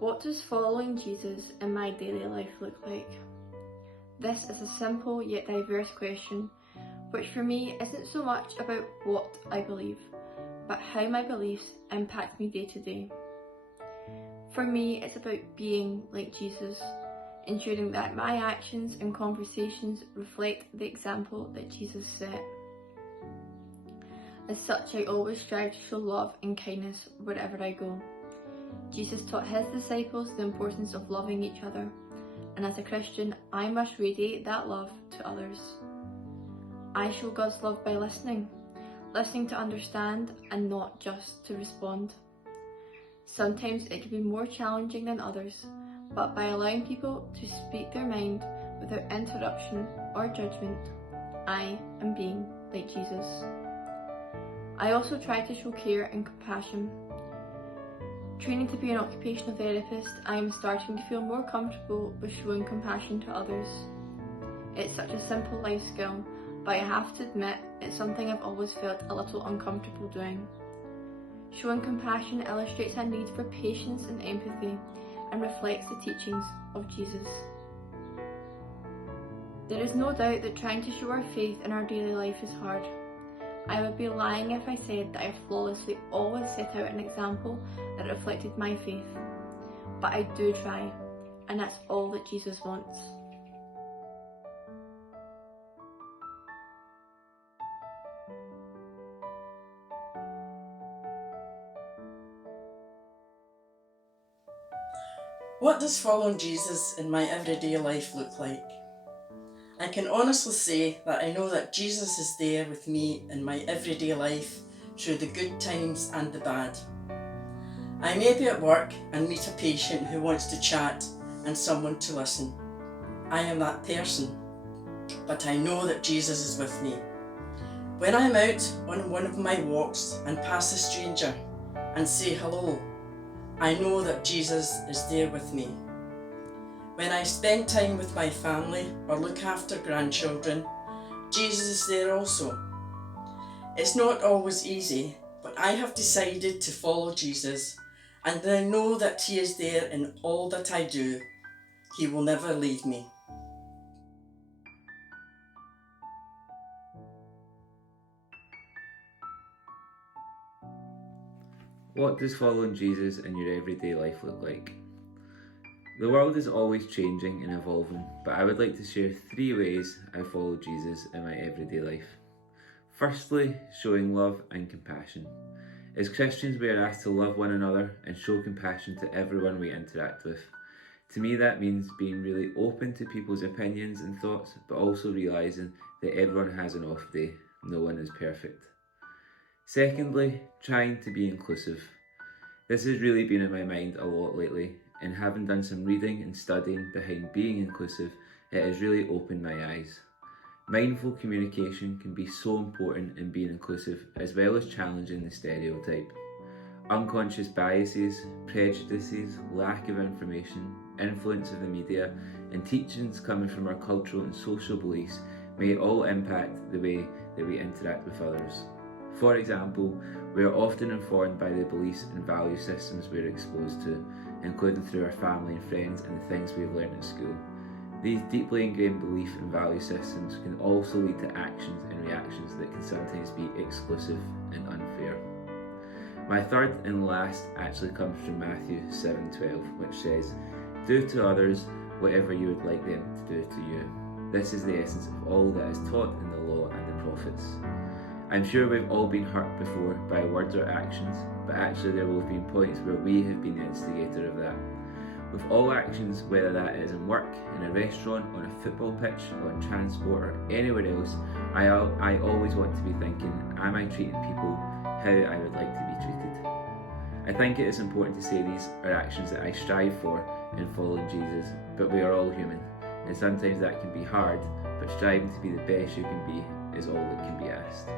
What does following Jesus in my daily life look like? This is a simple yet diverse question, which for me isn't so much about what I believe, but how my beliefs impact me day to day. For me, it's about being like Jesus, ensuring that my actions and conversations reflect the example that Jesus set. As such, I always strive to show love and kindness wherever I go. Jesus taught his disciples the importance of loving each other, and as a Christian, I must radiate that love to others. I show God's love by listening to understand and not just to respond. Sometimes it can be more challenging than others, but by allowing people to speak their mind without interruption or judgment, I am being like Jesus. I also try to show care and compassion. Training to be an occupational therapist, I am starting to feel more comfortable with showing compassion to others. It's such a simple life skill, but I have to admit it's something I've always felt a little uncomfortable doing. Showing compassion illustrates a need for patience and empathy and reflects the teachings of Jesus. There is no doubt that trying to show our faith in our daily life is hard. I would be lying if I said that I flawlessly always set out an example that reflected my faith. But I do try, and that's all that Jesus wants. What does following Jesus in my everyday life look like? I can honestly say that I know that Jesus is there with me in my everyday life through the good times and the bad. I may be at work and meet a patient who wants to chat and someone to listen. I am that person, but I know that Jesus is with me. When I'm out on one of my walks and pass a stranger and say hello, I know that Jesus is there with me. When I spend time with my family or look after grandchildren, Jesus is there also. It's not always easy, but I have decided to follow Jesus, and I know that he is there in all that I do. He will never leave me. What does following Jesus in your everyday life look like? The world is always changing and evolving, but I would like to share 3 ways I follow Jesus in my everyday life. Firstly, showing love and compassion. As Christians, we are asked to love one another and show compassion to everyone we interact with. To me, that means being really open to people's opinions and thoughts, but also realising that everyone has an off day. No one is perfect. Secondly, trying to be inclusive. This has really been in my mind a lot lately, and having done some reading and studying behind being inclusive, it has really opened my eyes. Mindful communication can be so important in being inclusive, as well as challenging the stereotype. Unconscious biases, prejudices, lack of information, influence of the media, and teachings coming from our cultural and social beliefs may all impact the way that we interact with others. For example, we are often informed by the beliefs and value systems we are exposed to, including through our family and friends and the things we have learned at school. These deeply ingrained belief and value systems can also lead to actions and reactions that can sometimes be exclusive and unfair. My third and last actually comes from Matthew 7:12, which says, "Do to others whatever you would like them to do to you." This is the essence of all that is taught in the law and the prophets. I'm sure we've all been hurt before by words or actions, but actually there will have been points where we have been the instigator of that. With all actions, whether that is in work, in a restaurant, on a football pitch, on transport or anywhere else, I always want to be thinking, am I treating people how I would like to be treated? I think it is important to say these are actions that I strive for in following Jesus, but we are all human, and sometimes that can be hard, but striving to be the best you can be is all that can be asked.